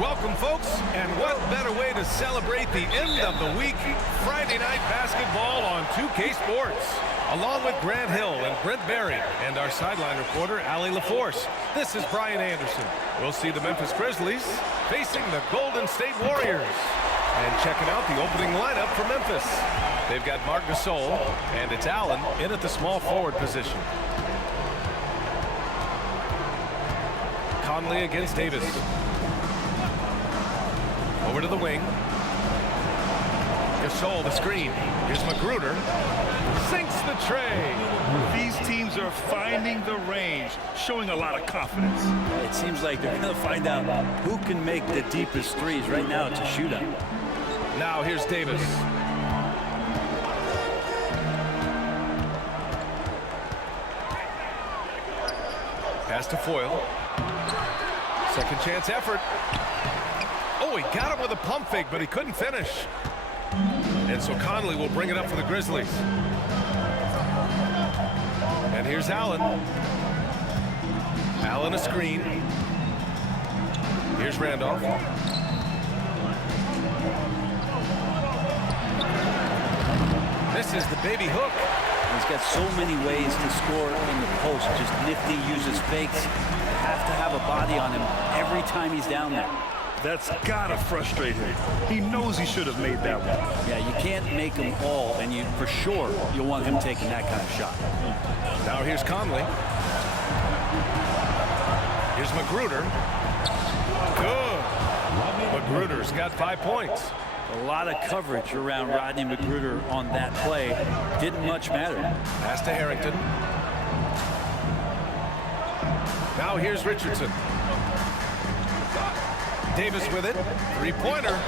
Welcome, folks, and what better way to celebrate the end of the week? Friday night basketball on 2K Sports. Along with Grant Hill and Brent Berry and our sideline reporter, Allie LaForce, this is Brian Anderson. We'll see the Memphis Grizzlies facing the Golden State Warriors. And checking out the opening lineup for Memphis. They've got Marc Gasol, and it's Allen in at the small forward position. Conley against Davis. Over to the wing. Gasol, the screen. Here's Magruder. Sinks the tray. These teams are finding the range, showing a lot of confidence. It seems like they're going to find out who can make the deepest threes. Right now, it's a shootout. Now here's Davis. Pass to Foyle. Second chance effort. Oh, he got him with a pump fake, but he couldn't finish. And so Conley will bring it up for the Grizzlies. And here's Allen. Allen a screen. Here's Randolph. Misses the baby hook. He's got so many ways to score in the post. Just nifty, uses fakes. Have to have a body on him every time he's down there. That's gotta frustrate him. He knows he should have made that one. Yeah, you can't make them all, and you for sure you'll want him taking that kind of shot. Now here's Conley. Here's Magruder. Good. Magruder's got 5 points. A lot of coverage around Rodney Magruder on that play. Didn't much matter. Pass to Harrington. Now here's Richardson. Davis with it. Three-pointer.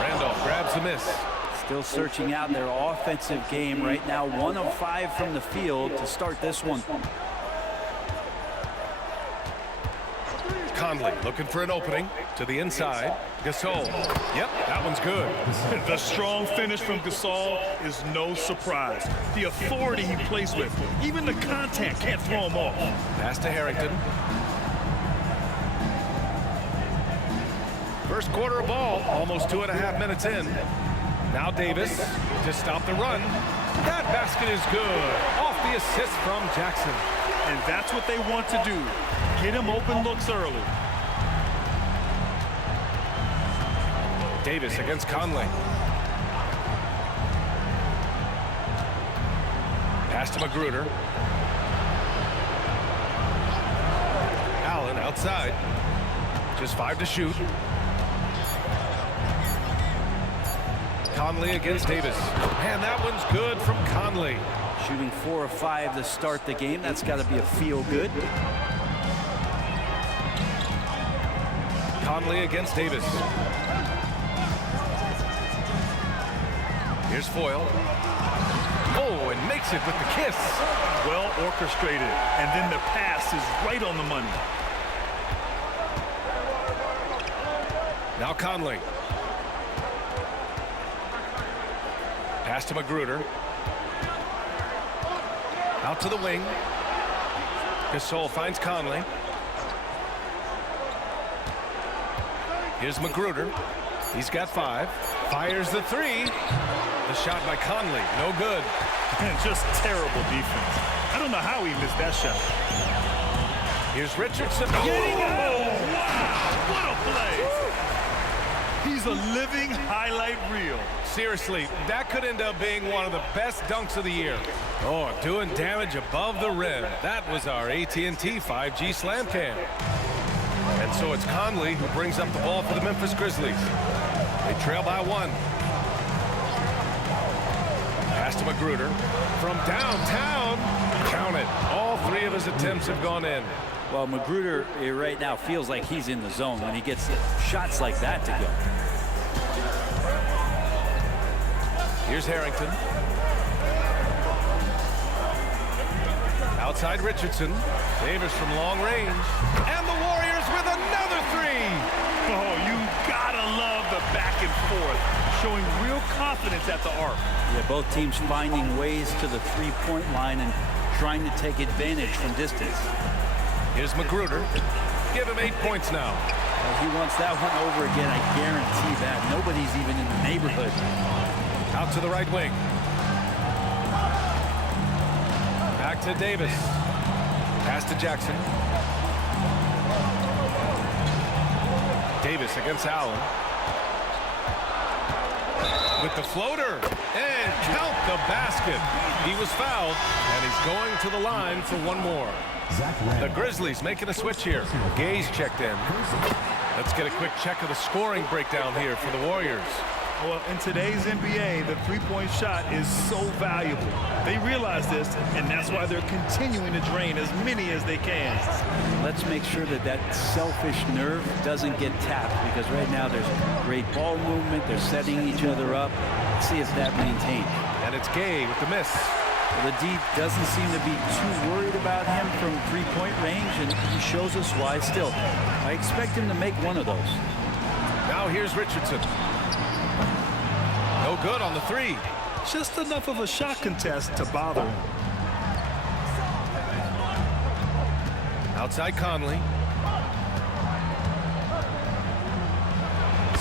Randolph grabs the miss. Still searching out their offensive game right now. 1 of 5 from the field to start this one. Conley looking for an opening to the inside. Gasol. Yep, that one's good. The strong finish from Gasol is no surprise. The authority he plays with, even the contact can't throw him off. Pass to Harrington. First quarter of ball, almost 2.5 minutes in. Now Davis to stop the run. That basket is good. Off the assist from Jackson. And that's what they want to do. Get him open looks early. Davis against Conley. Pass to Magruder. Allen outside. Just 5 to shoot. Conley against Davis. And that one's good from Conley. Shooting 4 of 5 to start the game. That's got to be a feel good. Conley against Davis. Here's Foyle. Oh, and makes it with the kiss. Well orchestrated, and then the pass is right on the money. Now Conley. Pass to Magruder. Out to the wing. Gasol finds Conley. Here's Magruder. He's got 5. Fires the 3. The shot by Conley, no good. And just terrible defense. I don't know how he missed that shot. Here's Richardson. Oh, wow, what a play. He's a living highlight reel. Seriously, that could end up being one of the best dunks of the year. Oh, doing damage above the rim. That was our AT&T 5G slam cam. And so it's Conley who brings up the ball for the Memphis Grizzlies. They trail by 1. Pass to Magruder. From downtown. Count it. All 3 of his attempts have gone in. Well, Magruder right now feels like he's in the zone when he gets shots like that to go. Here's Harrington. Outside Richardson. Davis from long range. And the Warriors with another 3. Oh, you gotta love the back and forth, showing real confidence at the arc. Yeah, both teams finding ways to the three-point line and trying to take advantage from distance. Here's Magruder. give him 8 points now. He wants that one over again, I guarantee that. Nobody's even in the neighborhood. Out to the right wing. Back to Davis. Pass to Jackson. Davis against Allen. With the floater. And count the basket. He was fouled, and he's going to the line for one more. The Grizzlies making a switch here. Gay's checked in. Let's get a quick check of the scoring breakdown here for the Warriors. Well, in today's NBA, the three-point shot is so valuable. They realize this, and that's why they're continuing to drain as many as they can. Let's make sure that that selfish nerve doesn't get tapped, because right now there's great ball movement. They're setting each other up. Let's see if that maintains. And it's Gay with the miss. Well, the D doesn't seem to be too worried about him from three-point range, and he shows us why still. I expect him to make one of those. Now here's Richardson. No good on the three. Just enough of a shot contest to bother him. Outside Conley.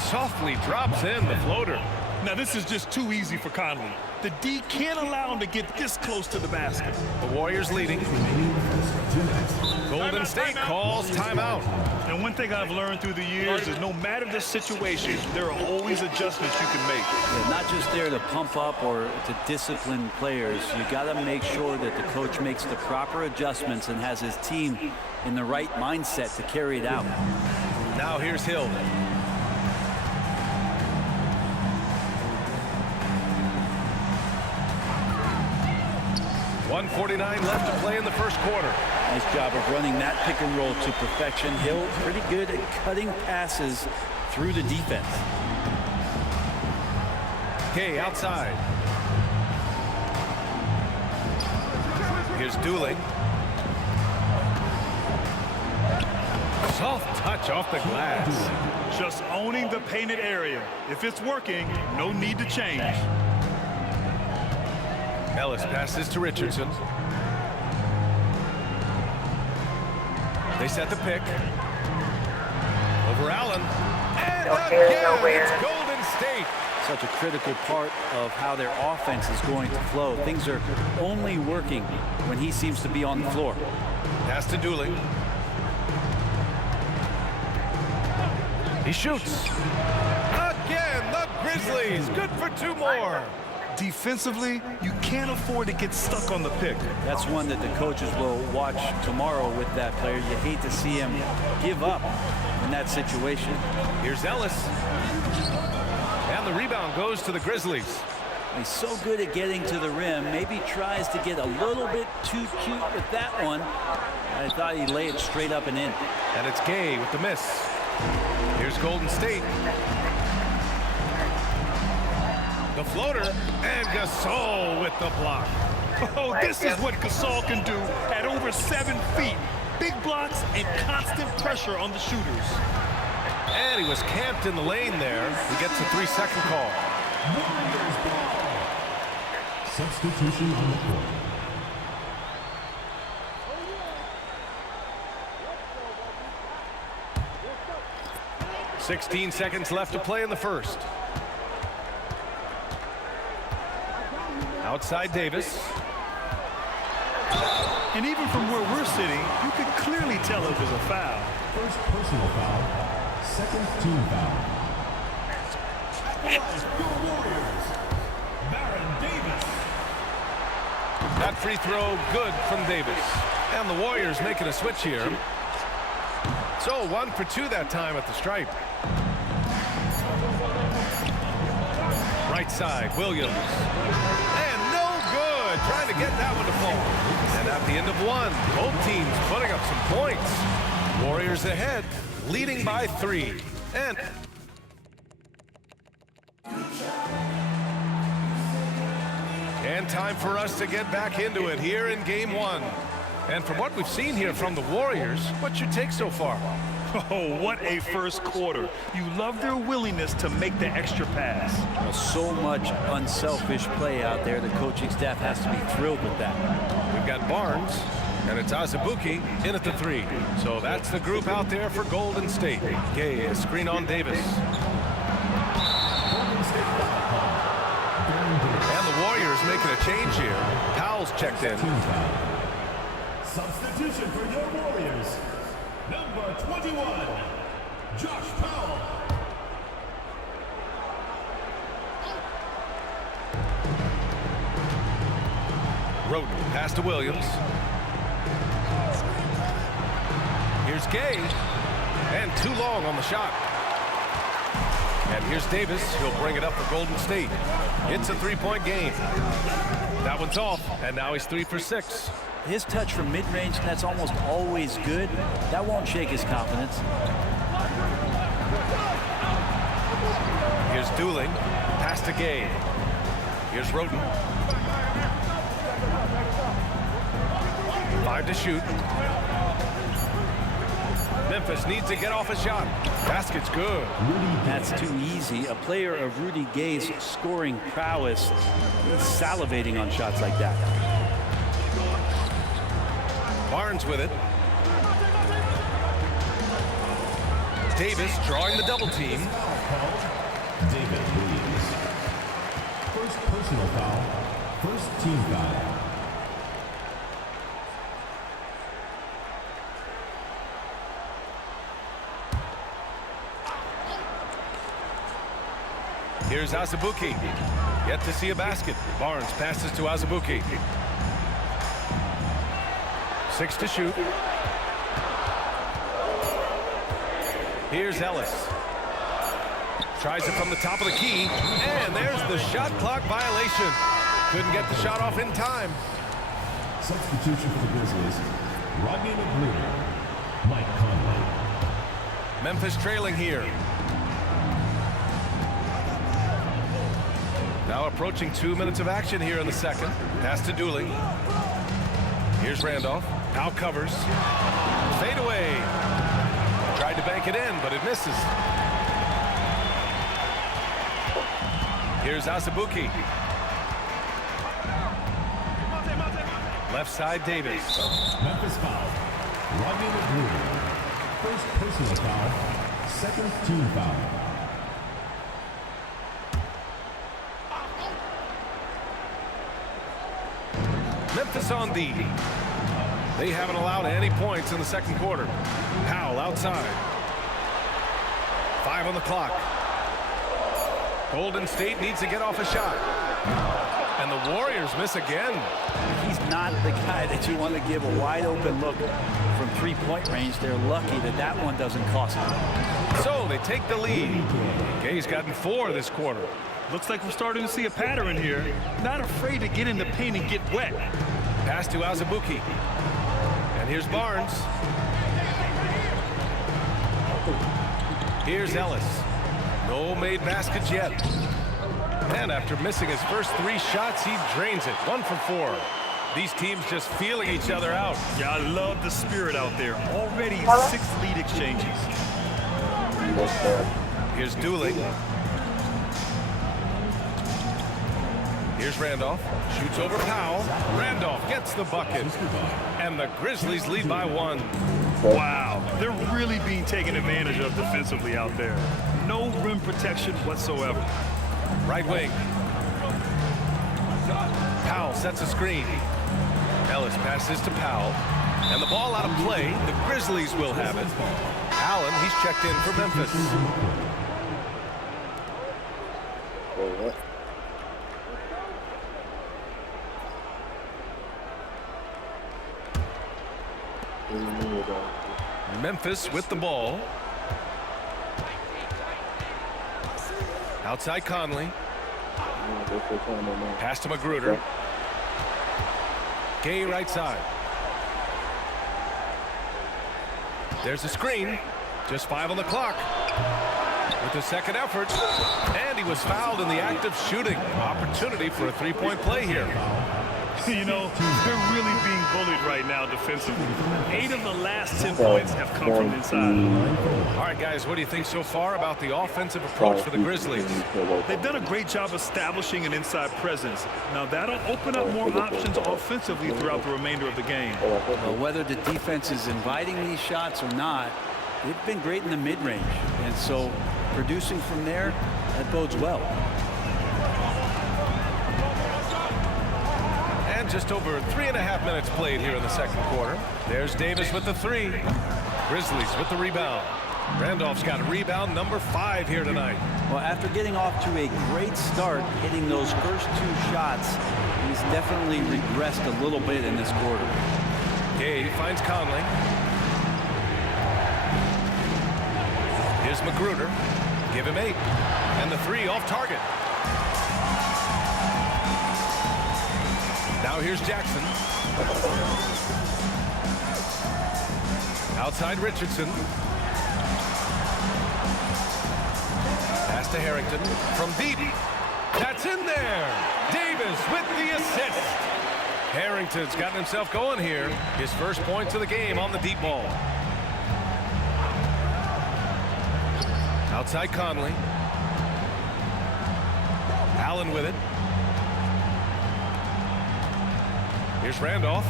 Softly drops in the floater. Now, this is just too easy for Conley. The D can't allow him to get this close to the basket. The Warriors leading. Golden State calls timeout. And one thing I've learned through the years is no matter the situation, there are always adjustments you can make. Yeah, not just there to pump up or to discipline players. You got to make sure that the coach makes the proper adjustments and has his team in the right mindset to carry it out. Now here's Hill. .149 left to play in the first quarter. Nice job of running that pick and roll to perfection. Hill pretty good at cutting passes through the defense. Gay outside. Here's Dooley. Soft touch off the glass. Just owning the painted area. If it's working, no need to change. Ellis passes to Richardson. They set the pick. Over Allen. And again, it's Golden State. Such a critical part of how their offense is going to flow. Things are only working when he seems to be on the floor. Pass to Dooley. He shoots. Again, the Grizzlies. Good for two more. Defensively, you can't afford to get stuck on the pick. That's one that the coaches will watch tomorrow with that player. You hate to see him give up in that situation. Here's Ellis. And the rebound goes to the Grizzlies. He's so good at getting to the rim. Maybe tries to get a little bit too cute with that one. I thought he'd lay it straight up and in. And it's Gay with the miss. Here's Golden State. The floater, and Gasol with the block. Oh, this is what Gasol can do at over 7 feet. Big blocks and constant pressure on the shooters. And he was camped in the lane there. He gets a 3-second call. Substitution on the court. .16 seconds left to play in the first. Outside Davis. And even from where we're sitting, you could clearly tell it was a foul. First personal foul. Second team foul. Your Warriors, Baron Davis. That free throw good from Davis. And the Warriors making a switch here. So 1 for 2 that time at the stripe. Right side, Williams. And no good. Trying to get that one to fall. And at the end of one, both teams putting up some points. Warriors ahead, leading by 3. And time for us to get back into it here in game 1. And from what we've seen here from the Warriors, what's your take so far? Oh, what a first quarter. You love their willingness to make the extra pass. Well, so much unselfish play out there. The coaching staff has to be thrilled with that. We've got Barnes. And it's Azubuike in at the 3. So that's the group out there for Golden State. Gay, a screen on Davis. And the Warriors making a change here. Powell's checked in. Substitution for your Warriors. Number 21, Josh Powell. Roten pass to Williams. Here's Gay. And too long on the shot. And here's Davis. He'll bring it up for Golden State. It's a three-point game. That one's off, and now he's 3 for 6. His touch from mid-range, that's almost always good. That won't shake his confidence. Here's Dooling. Pass to Gay. Here's Roten. 5 to shoot. Memphis needs to get off a shot. Basket's good. That's too easy. A player of Rudy Gay's scoring prowess is salivating on shots like that. Barnes with it. Davis drawing the double team. David Williams. First personal foul. First team foul. Here's Azubuike. Yet to see a basket. Barnes passes to Azubuike. 6 to shoot. Here's Ellis. Tries it from the top of the key. And there's the shot clock violation. Couldn't get the shot off in time. Substitution for the Grizzlies. Rodney McGruder. Mike Conley. Memphis trailing here. Now approaching 2 minutes of action here in the second. Pass to Dooley. Here's Randolph. Now covers. Fade away. Tried to bank it in, but it misses. Here's Azubuike. Left side, Davis. Memphis foul. Rodney McGruder. First personal foul. Second team foul. Memphis on D. They haven't allowed any points in the second quarter. Powell outside. 5 on the clock. Golden State needs to get off a shot. And the Warriors miss again. He's not the guy that you want to give a wide open look from three-point range. They're lucky that that one doesn't cost them. So they take the lead. Gay's gotten 4 this quarter. Looks like we're starting to see a pattern here. Not afraid to get in the paint and get wet. Pass to Azubuike. And here's Barnes. Here's Ellis. No made baskets yet. And after missing his first 3 shots, he drains it. 1 for 4. These teams just feeling each other out. Yeah, I love the spirit out there. Already 6 lead exchanges. Here's Dooley. Here's Randolph. Shoots over Powell. Randolph gets the bucket. And the Grizzlies lead by 1. Wow, they're really being taken advantage of defensively out there. No rim protection whatsoever. Right wing. Powell sets a screen. Ellis passes to Powell. And the ball out of play. The Grizzlies will have it. Allen, he's checked in for Memphis. Memphis with the ball. Outside Conley. Pass to Magruder. Gay right side. There's a screen. Just 5 on the clock. With the second effort. And he was fouled in the act of shooting. Opportunity for a 3-point play here. You know, they're really being bullied right now defensively. 8 of the last 10 points have come from inside. All right, guys, what do you think so far about the offensive approach for the Grizzlies? They've done a great job establishing an inside presence. Now, that'll open up more options offensively throughout the remainder of the game. Well, whether the defense is inviting these shots or not, they've been great in the mid-range. And so producing from there, that bodes well. And just over 3.5 minutes played here in the second quarter. There's Davis with the 3. Grizzlies with the rebound. Randolph's got rebound number 5 here tonight. Well, after getting off to a great start, hitting those first 2 shots, he's definitely regressed a little bit in this quarter. Gay finds Conley. Here's Magruder. Give him 8. And the 3 off target. Now here's Jackson. Outside Richardson. Pass to Harrington from deep. That's in there. Davis with the assist. Harrington's gotten himself going here. His first points of the game on the deep ball. Outside Conley. Allen with it. Here's Randolph.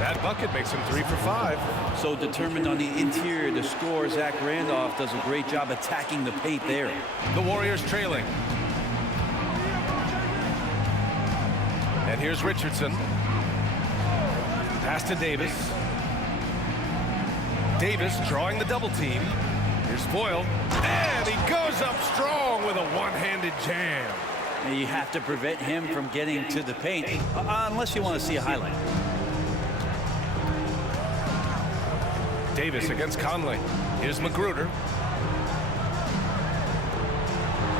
That bucket makes him 3 for 5. So determined on the interior to score, Zach Randolph does a great job attacking the paint there. The Warriors trailing. And here's Richardson. Pass to Davis. Davis drawing the double team. Here's Foyle. And he goes up strong with a one-handed jam. And you have to prevent him from getting to the paint, unless you want to see a highlight. Davis against Conley. Here's Magruder.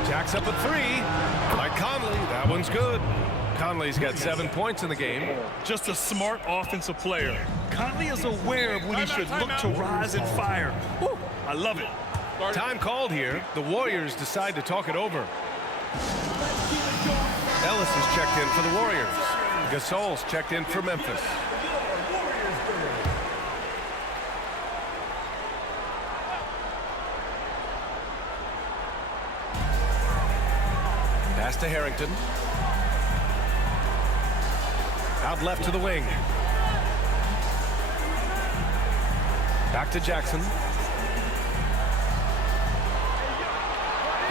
Jacks up a 3 by Conley. That one's good. Conley's got 7 points in the game. Just a smart offensive player. Conley is aware of when he should look to rise and fire. Woo, I love it. Time called here. The Warriors decide to talk it over. Ellis is checked in for the Warriors. Gasol's checked in for Memphis. Pass to Harrington. Out left to the wing. Back to Jackson.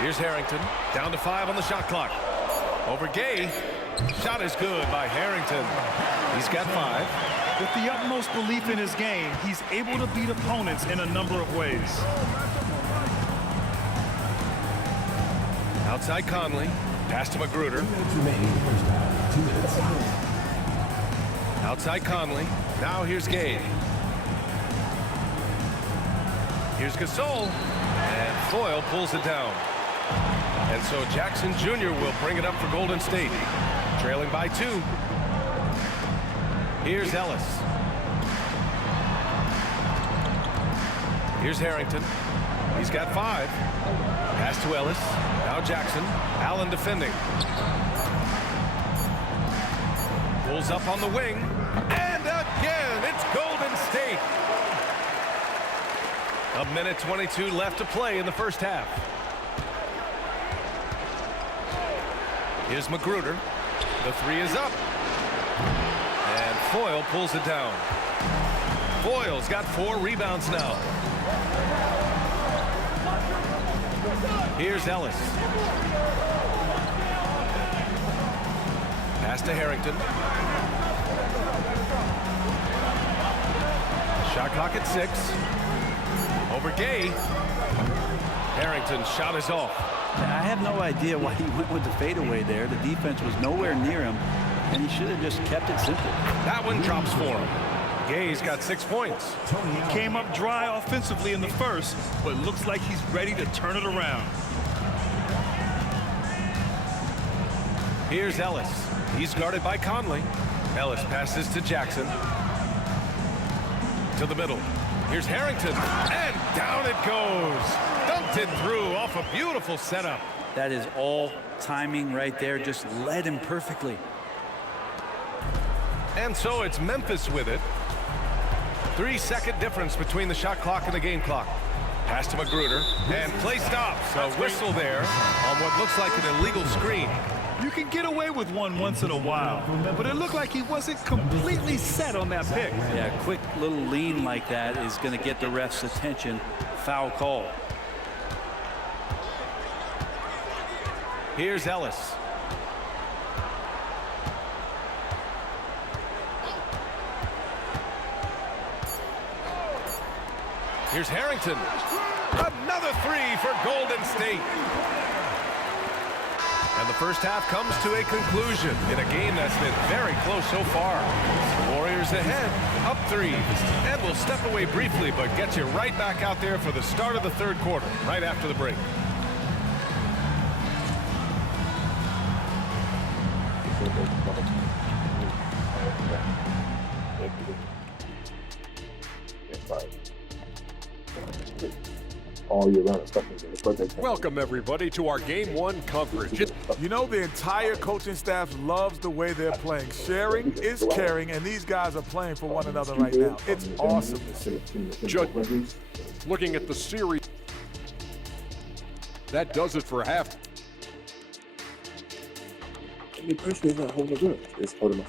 Here's Harrington. Down to 5 on the shot clock. Over Gay. Shot is good by Harrington. He's got 5. With the utmost belief in his game, he's able to beat opponents in a number of ways. Outside Conley. Pass to Magruder. 2 minutes remaining first half. 2 minutes. Outside Conley. Now here's Gay. Here's Gasol. And Foyle pulls it down. And so Jackson Jr. will bring it up for Golden State. Trailing by 2. Here's Ellis. Here's Harrington. He's got 5. Pass to Ellis. Now Jackson. Allen defending. Pulls up on the wing. And again, it's Golden State. 1:22 left to play in the first half. Here's Magruder. The 3 is up. And Foyle pulls it down. Foyle's got 4 rebounds now. Here's Ellis. Pass to Harrington. Shot clock at 6. Over Gay. Harrington's shot is off. I have no idea why he went with the fadeaway there. The defense was nowhere near him, and he should have just kept it simple. That one drops for him. Gay's got 6 points. He came up dry offensively in the first, but looks like he's ready to turn it around. Here's Ellis. He's guarded by Conley. Ellis passes to Jackson. To the middle. Here's Harrington. And down it goes. Dunked it through off a beautiful setup. That is all timing right there. Just led him perfectly. And so it's Memphis with it. 3-second difference between the shot clock and the game clock. Pass to Magruder, and play stops. A whistle there on what looks like an illegal screen. You can get away with one once in a while, but it looked like he wasn't completely set on that pick. Yeah, a quick little lean like that is going to get the ref's attention. Foul call. Here's Ellis. Here's Harrington. Another three for Golden State. And the first half comes to a conclusion in a game that's been very close so far. Warriors ahead, up 3. And we'll step away briefly, but get you right back out there for the start of the third quarter, right after the break. All year round, especially in the birthday time. Welcome, everybody, to our Game 1 coverage. You know, the entire coaching staff loves the way they're playing. Sharing is caring, and these guys are playing for one another right now. It's awesome. Judge, looking at the series, that does it for half. I mean, personally, it's not holding the room. It's holding my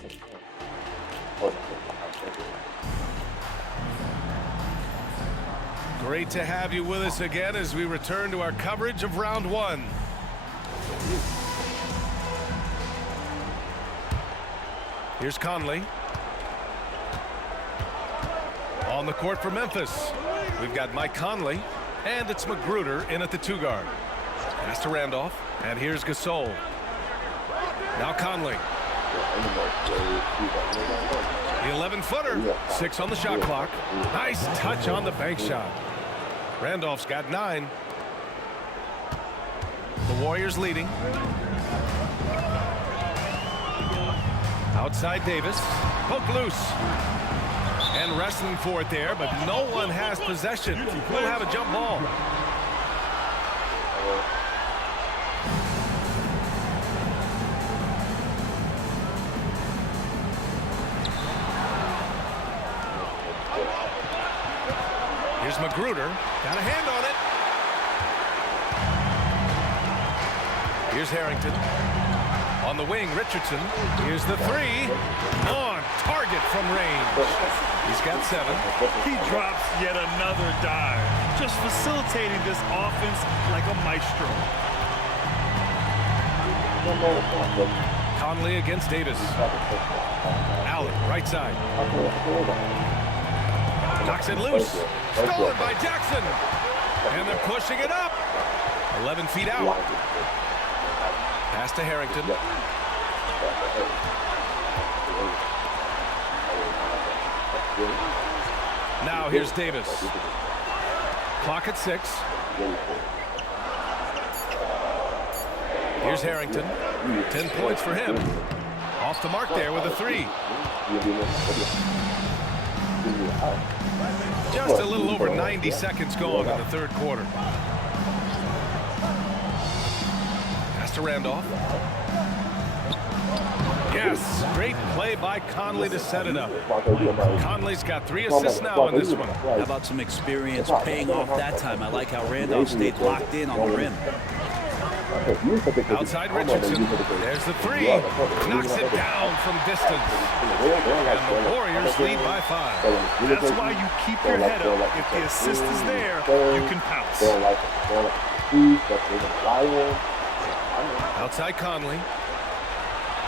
phone. Great to have you with us again as we return to our coverage of round 1. Here's Conley. On the court for Memphis. We've got Mike Conley, and it's Magruder in at the 2 guard. Pass to Randolph, and here's Gasol. Now Conley. The 11-footer, 6 on the shot clock. Nice touch on the bank shot. Randolph's got 9. The Warriors leading. Outside Davis. Poke loose. And wrestling for it there, but no one has possession. We'll have a jump ball. Here's Magruder. Got a hand on it. Here's Harrington. On the wing, Richardson. Here's the 3. On target from range. He's got 7. He drops yet another dive, just facilitating this offense like a maestro. Conley against Davis. Allen, right side. Knocks it loose. Stolen by Jackson. And they're pushing it up. 11 feet out. Pass to Harrington. Now here's Davis. Clock at 6. Here's Harrington. 10 points for him. Off the mark there with a 3. Just a little over 90 seconds gone in the third quarter. Pass to Randolph. Yes, great play by Conley to set it up. Conley's got 3 assists now in this one. How about some experience paying off that time? I like how Randolph stayed locked in on the rim. Outside Richardson. There's the 3. Knocks it down from distance. And the Warriors lead by 5. That's why you keep your head up. If the assist is there, you can pounce. Outside Conley.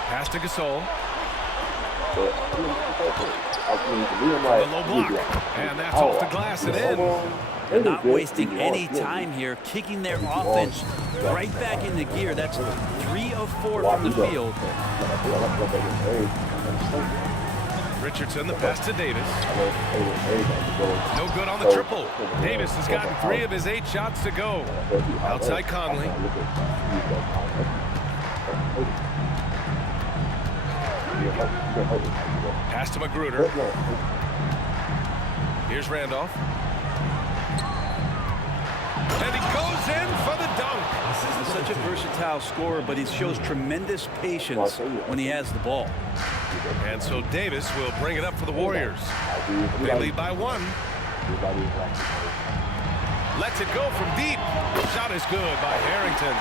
Pass to Gasol. The low block. And that's off the glass and in. They're not wasting any time here, kicking their offense right back into gear. That's 3 of 4 from the field. Richardson, the pass to Davis. No good on the triple. Davis has gotten 3 of his 8 shots to go. Outside Conley. Pass to Magruder. Here's Randolph. And he goes in for the dunk. He's such a versatile scorer, but he shows tremendous patience when he has the ball. And so Davis will bring it up for the Warriors. They lead by 1. Lets it go from deep. Shot is good by Harrington.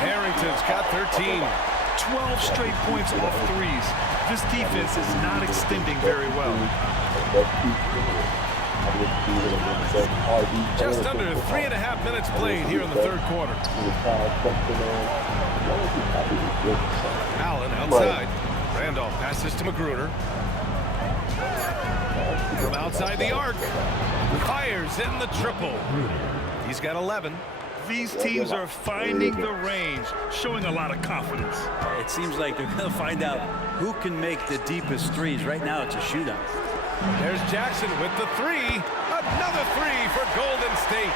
Harrington's got 13. 12 straight points off threes. This defense is not extending very well. Just under 3.5 minutes played here in the third quarter. Allen outside. Randolph passes to Magruder. From outside the arc. Fires in the triple. He's got 11. These teams are finding the range, showing a lot of confidence. It seems like they're going to find out who can make the deepest threes. Right now, it's a shootout. There's Jackson with the 3. Another 3 for Golden State.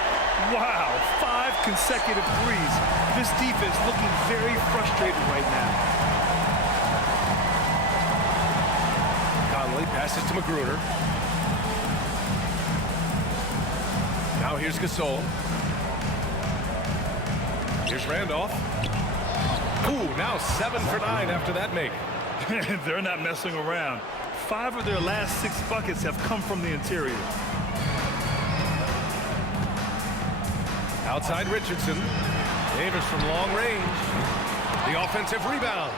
Wow, 5 consecutive threes. This defense looking very frustrated right now. Conley passes to Magruder. Now here's Gasol. Here's Randolph. Ooh, now 7 for 9 after that make. They're not messing around. 5 of their last 6 buckets have come from the interior. Outside Richardson. Davis from long range. The offensive rebound.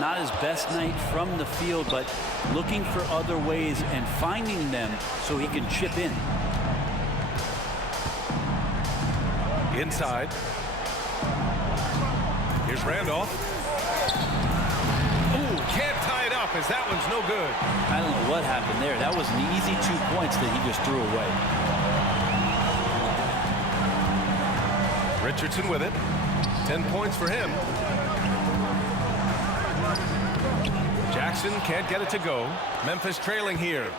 Not his best night from the field, but looking for other ways and finding them so he can chip in. Inside. Here's Randolph. Ooh, can't tie it up as that one's no good. I don't know what happened there. That was an easy 2 points that he just threw away. Richardson with it. 10 points for him. Jackson can't get it to go. Memphis trailing here.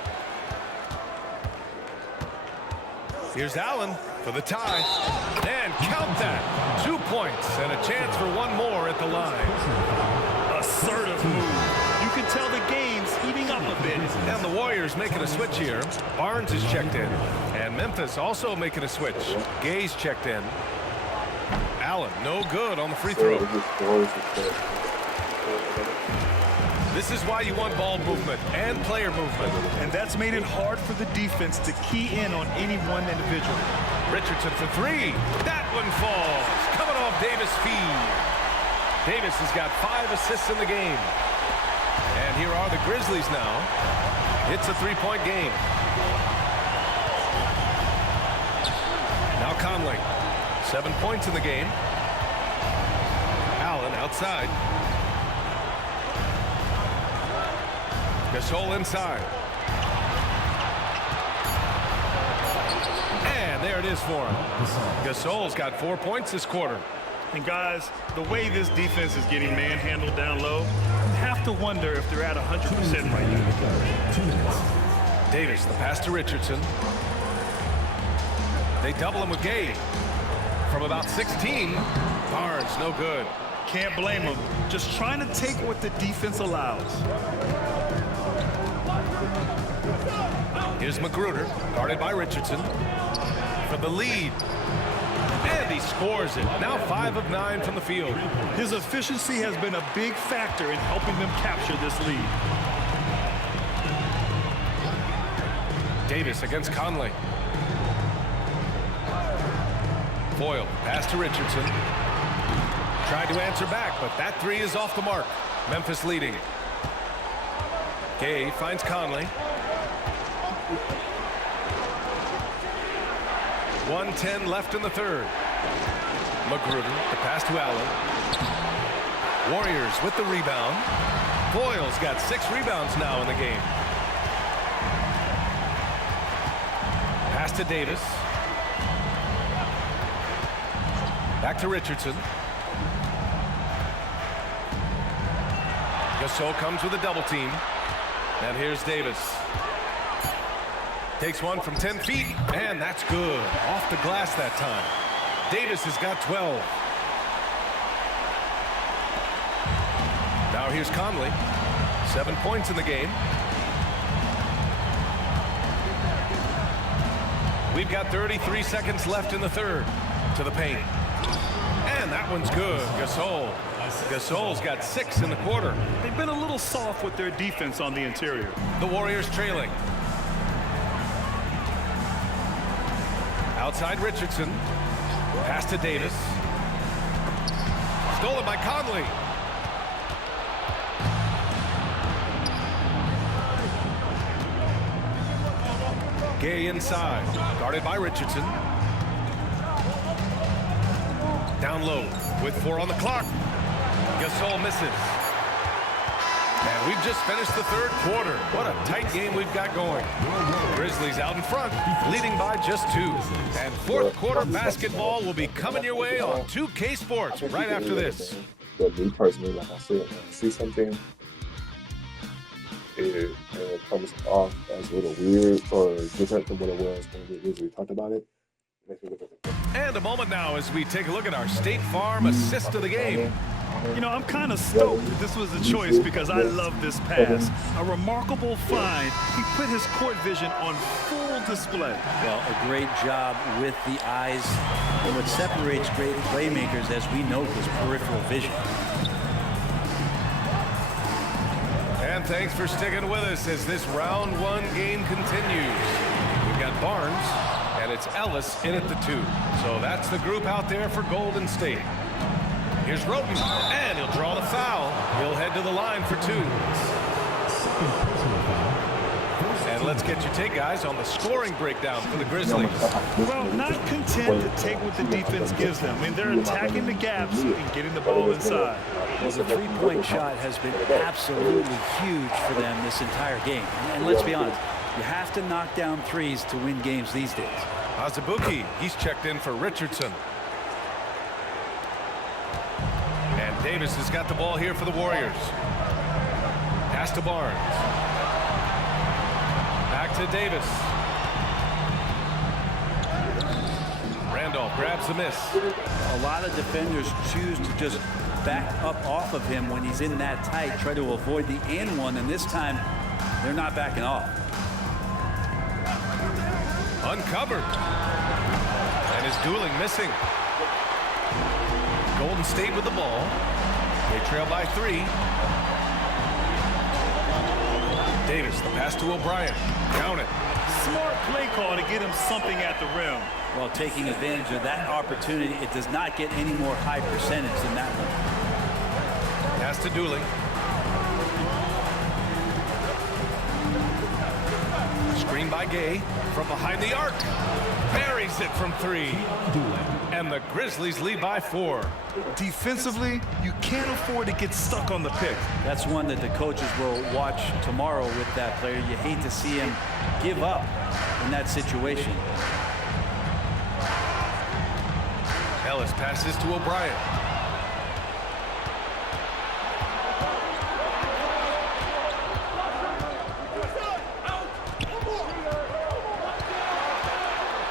Here's Allen for the tie. And count that. 2 points and a chance for one more at the line. Assertive move. You can tell the game's heating up a bit. And the Warriors making a switch here. Barnes is checked in. And Memphis also making a switch. Gay's checked in. Allen, no good on the free throw. This is why you want ball movement and player movement. And that's made it hard for the defense to key in on any one individual. Richardson for 3. That one falls. Coming off Davis' feed. Davis has got 5 assists in the game. And here are the Grizzlies now. It's a 3-point game. Now Conley. 7 points in the game. Allen outside. Gasol inside. And there it is for him. Gasol's got 4 points this quarter. And guys, the way this defense is getting manhandled down low, you have to wonder if they're at 100% right now. Davis, the pass to Richardson. They double him with Gay. From about 16, Barnes, no good. Can't blame them. Just trying to take what the defense allows. Here's Magruder, guarded by Richardson. For the lead. And he scores it. Now 5 of 9 from the field. His efficiency has been a big factor in helping them capture this lead. Davis against Conley. Boyle, pass to Richardson. Tried to answer back, but that 3 is off the mark. Memphis leading. Gay finds Conley. 1:10 left in the third. Magruder, the pass to Allen. Warriors with the rebound. Boyle's got 6 rebounds now in the game. Pass to Davis. Back to Richardson. Gasol comes with a double team. And here's Davis. Takes one from 10 feet, and that's good. Off the glass that time. Davis has got 12. Now here's Conley. 7 points in the game. We've got 33 seconds left in the third. To the paint. And that one's good. Gasol. Gasol's got 6 in the quarter. They've been a little soft with their defense on the interior. The Warriors trailing. Outside Richardson. Pass to Davis. Stolen by Conley. Gay inside. Guarded by Richardson. Down low with 4 on the clock. Gasol misses. And we've just finished the third quarter. What a tight game we've got going. Grizzlies out in front, leading by just 2. And fourth quarter basketball will be coming your way on 2K Sports right after this. But me personally, like I said, when I see something, it comes off as a little weird or different from what it was when we usually talked about it. Makes me look at the And a moment now as we take a look at our State Farm assist of the game. You know, I'm kind of stoked that this was a choice because I love this pass. A remarkable find. He put his court vision on full display. Well, a great job with the eyes. And what separates great playmakers, as we know, is peripheral vision. And thanks for sticking with us as this round 1 game continues. We've got Barnes, and it's Ellis in at the 2. So that's the group out there for Golden State. Here's Roten, and he'll draw the foul. He'll head to the line for 2. And let's get your take, guys, on the scoring breakdown for the Grizzlies. Well, not content to take what the defense gives them. I mean, they're attacking the gaps and getting the ball inside. Well, the three-point shot has been absolutely huge for them this entire game. And let's be honest, you have to knock down threes to win games these days. Azubuike, he's checked in for Richardson. And Davis has got the ball here for the Warriors. Pass to Barnes. Back to Davis. Randolph grabs the miss. A lot of defenders choose to just back up off of him when he's in that tight, try to avoid the and one, and this time they're not backing off. Uncovered. And is Dooling missing. Golden State with the ball. They trail by 3. Davis, the pass to O'Brien. Count it. Smart play call to get him something at the rim. While taking advantage of that opportunity, it does not get any more high percentage than that one. Pass to Dooling. Screen by Gay from behind the arc. Buries it from 3. And the Grizzlies lead by 4. Defensively, you can't afford to get stuck on the pick. That's one that the coaches will watch tomorrow with that player. You hate to see him give up in that situation. Ellis passes to O'Brien.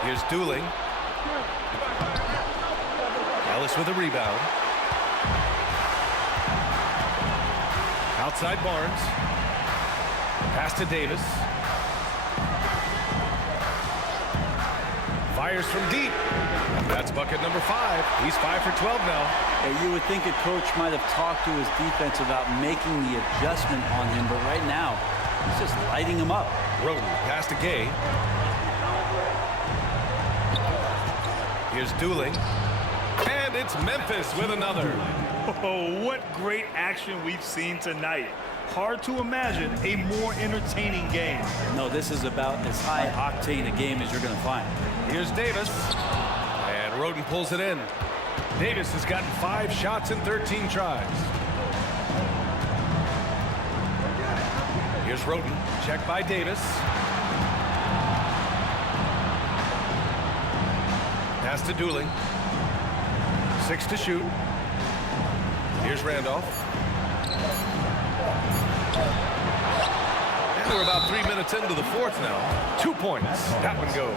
Here's Dooling. Ellis with a rebound. Outside Barnes. Pass to Davis. Fires from deep. That's bucket number 5. He's 5 for 12 now. Yeah, you would think a coach might have talked to his defense about making the adjustment on him, but right now, he's just lighting him up. Roten, pass to Gay. Here's Dooling. And it's Memphis with another. Oh, what great action we've seen tonight. Hard to imagine a more entertaining game. No, this is about as high octane a game as you're going to find. Here's Davis. And Roten pulls it in. Davis has gotten 5 shots in 13 tries. Here's Roten. Check by Davis. Pass to Dooling. 6 to shoot. Here's Randolph. And we're about 3 minutes into the fourth now. 2 points. That one goes.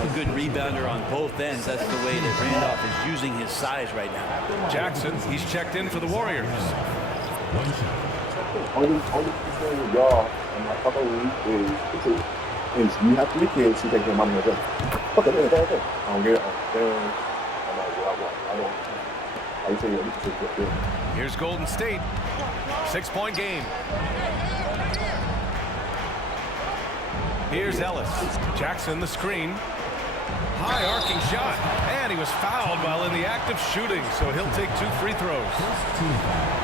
A good rebounder on both ends. That's the way that Randolph is using his size right now. Jackson, he's checked in for the Warriors. Only concern with y'all and my couple of weeks is you have 3 kids who take their money away. Okay. I don't get it. I don't. I say, yeah, we can take that. Yeah. Here's Golden State. 6-point game. Here's Ellis. Jackson the screen. High arcing shot. And he was fouled while in the act of shooting, so he'll take 2 free throws. First team foul.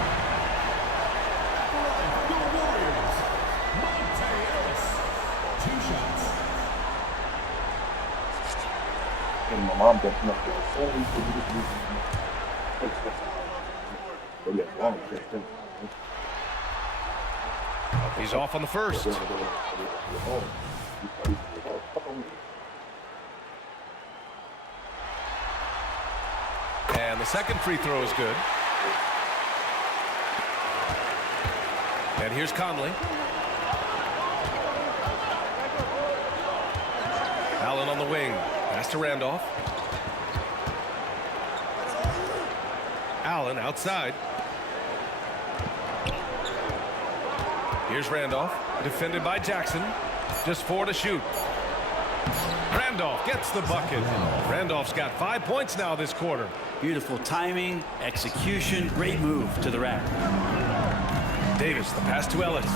The Warriors, Monte Ellis. 2 shots. And my mom got enough to He's off on the first. And the second free throw is good. And here's Conley. Allen on the wing. Pass to Randolph. Allen outside. Here's Randolph. Defended by Jackson. Just 4 to shoot. Randolph gets the bucket. Randolph's got 5 points now this quarter. Beautiful timing, execution, great move to the rack. Davis, the pass to Ellis.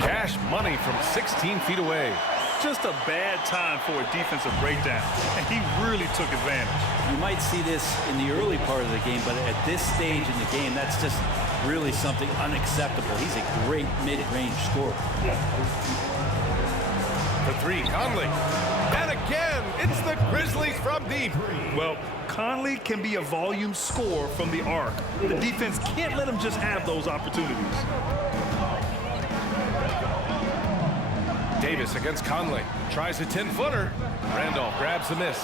Cash money from 16 feet away. Just a bad time for a defensive breakdown, and he really took advantage. You might see this in the early part of the game, but at this stage in the game, that's just really something unacceptable. He's a great mid-range scorer. For 3, Conley. And again, it's the Grizzlies from deep. Well, Conley can be a volume scorer from the arc. The defense can't let him just have those opportunities. Davis against Conley. Tries a 10-footer. Randolph grabs the miss.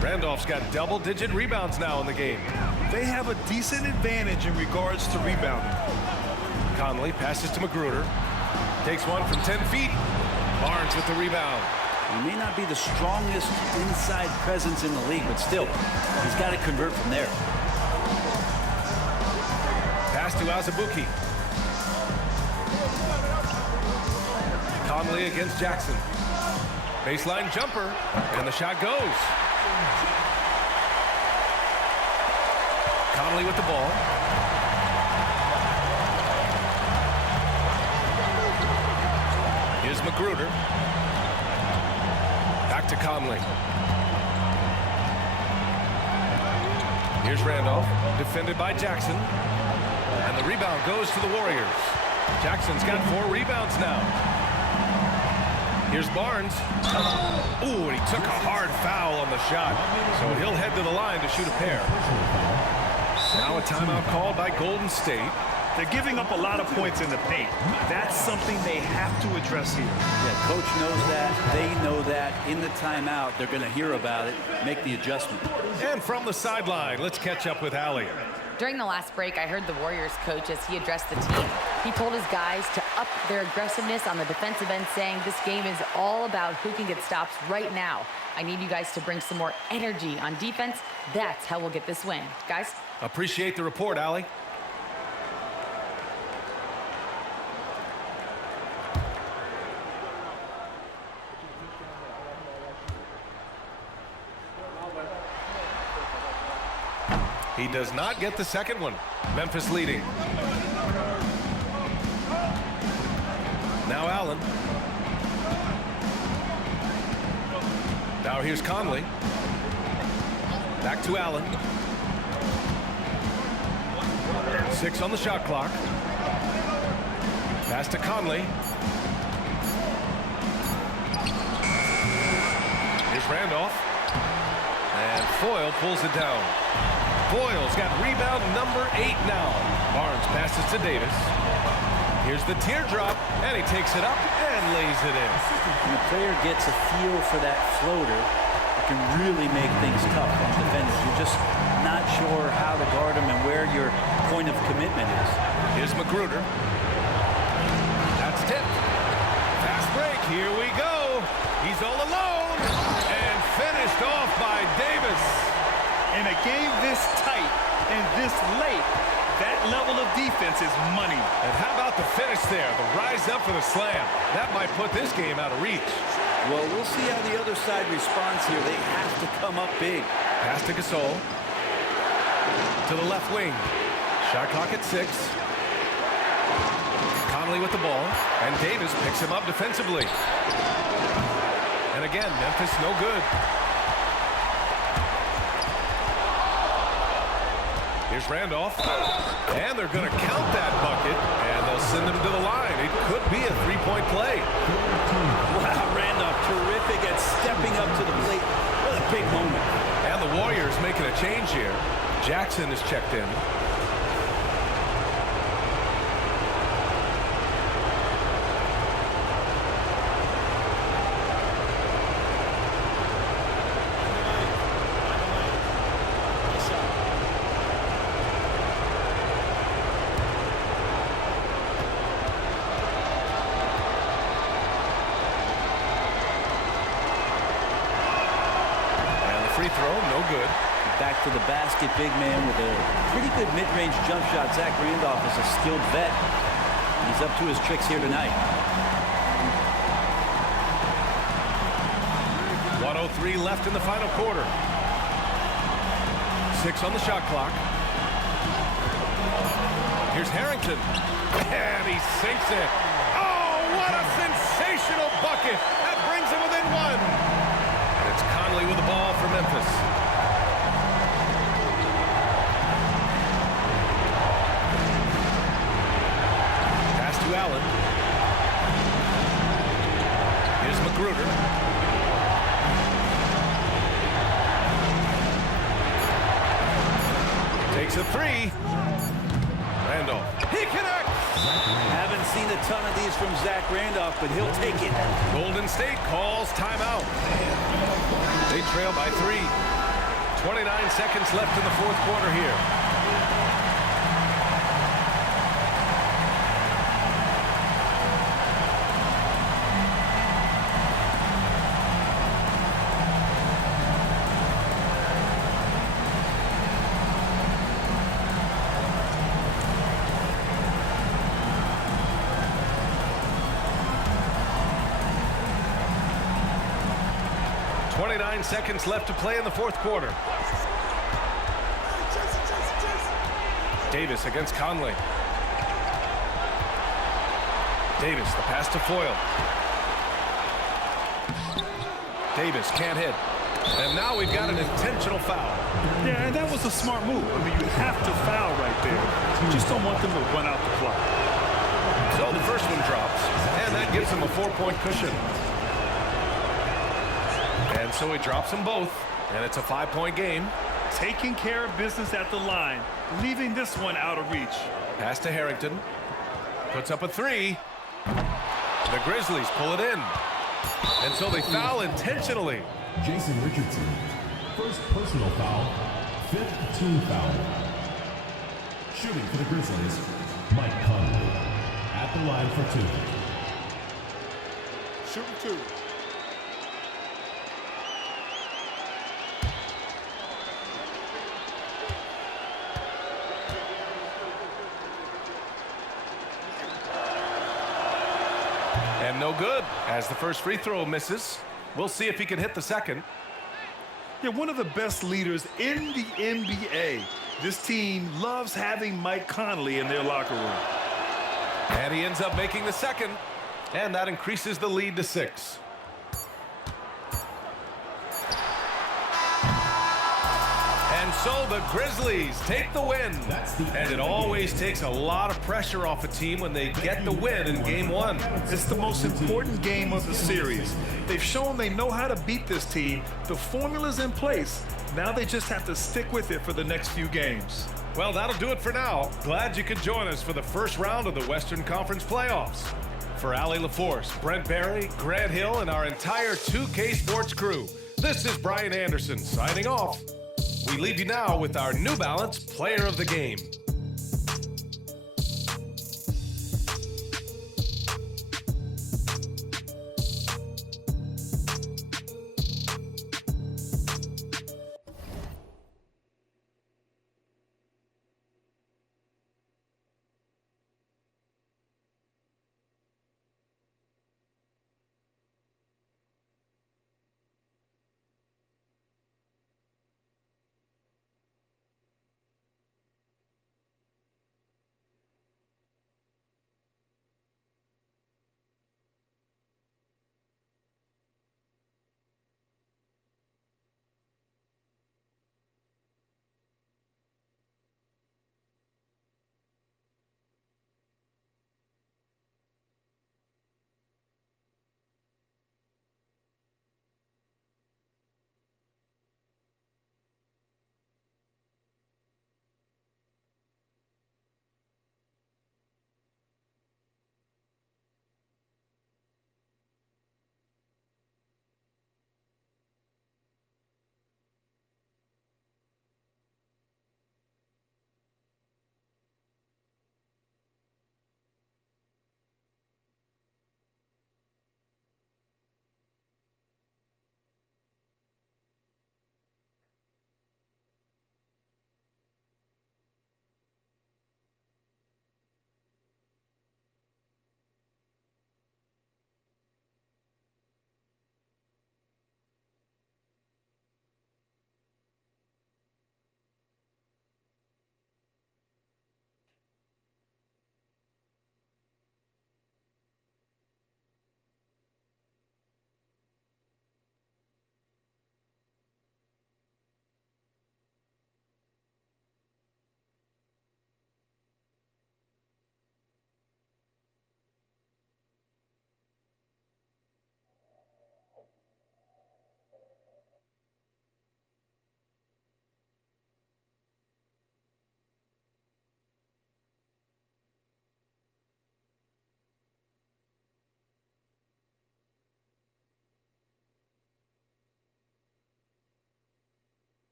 Randolph's got double-digit rebounds now in the game. They have a decent advantage in regards to rebounding. Conley passes to Magruder. Takes one from 10 feet. Barnes with the rebound. He may not be the strongest inside presence in the league, but still, he's got to convert from there. Pass to Azubuike. Conley against Jackson. Baseline jumper, and the shot goes. Conley with the ball. Here's Magruder. Back to Conley. Here's Randolph, defended by Jackson. And the rebound goes to the Warriors. Jackson's got 4 rebounds now. Here's Barnes. Ooh, and he took a hard foul on the shot. So he'll head to the line to shoot a pair. Now a timeout called by Golden State. They're giving up a lot of points in the paint. That's something they have to address here. Yeah, coach knows that. They know that. In the timeout, they're going to hear about it, make the adjustment. And from the sideline, let's catch up with Allie. During the last break, I heard the Warriors coach as he addressed the team. He told his guys to up their aggressiveness on the defensive end, saying this game is all about who can get stops right now. I need you guys to bring some more energy on defense. That's how we'll get this win. Guys? Appreciate the report, Allie. He does not get the second one. Memphis leading. Now Allen. Now here's Conley. Back to Allen. 6 on the shot clock. Pass to Conley. Here's Randolph. And Foyle pulls it down. Foyle's got rebound number 8 now. Barnes passes to Davis. Here's the teardrop, and he takes it up and lays it in. When the player gets a feel for that floater, it can really make things tough on defenders. You're just not sure how to guard them and where your point of commitment is. Here's Magruder. That's tipped. Fast break. Here we go. He's all alone. And finished off by Davis. In a game this tight and this late, that level of defense is money. And how about the finish there? The rise up for the slam. That might put this game out of reach. Well, we'll see how the other side responds here. They have to come up big. Pass to Gasol. To the left wing. Shot clock at 6. Conley with the ball. And Davis picks him up defensively. And again, Memphis no good. Here's Randolph. And they're going to count that bucket. And they'll send him to the line. It could be a three-point play. Wow, Randolph terrific at stepping up to the plate. What a big moment. And the Warriors making a change here. Jackson is checked in. Free throw, no good. Back to the basket, big man with a pretty good mid-range jump shot. Zach Randolph is a skilled vet. He's up to his tricks here tonight. 1:03 left in the final quarter. 6 on the shot clock. Here's Harrington. And he sinks it. Oh, what a sensational bucket. That brings him within 1. It's Conley with the ball for Memphis. Pass to Allen. Here's Magruder. Takes a 3. Randolph. He connects. Haven't seen a ton of these from Zach Randolph, but he'll take it. Golden State calls timeout. They trail by 3. 29 seconds left in the fourth quarter here. Seconds left to play in the fourth quarter. Davis against Conley. Davis, the pass to Foyle. Davis can't hit. And now we've got an intentional foul. Yeah, and that was a smart move. I mean, you have to foul right there. You just don't want them to run out the clock. So the first one drops, and that gives him a 4-point cushion. And so he drops them both, and it's a 5-point game. Taking care of business at the line, leaving this one out of reach. Pass to Harrington. Puts up a 3. The Grizzlies pull it in. And so they foul intentionally. Jason Richardson, first personal foul, 5th team foul. Shooting for the Grizzlies, Mike Conley. At the line for 2. Shooting 2. And no good, as the first free throw misses. We'll see if he can hit the second. Yeah, one of the best leaders in the NBA. This team loves having Mike Conley in their locker room. And he ends up making the second, and that increases the lead to 6. And so the Grizzlies take the win. And it always takes a lot of pressure off a team when they get the win in Game 1. It's the most important game of the series. They've shown they know how to beat this team. The formula's in place. Now they just have to stick with it for the next few games. Well, that'll do it for now. Glad you could join us for the first round of the Western Conference playoffs. For Allie LaForce, Brent Barry, Grant Hill, and our entire 2K Sports crew, this is Brian Anderson signing off. We leave you now with our New Balance Player of the Game.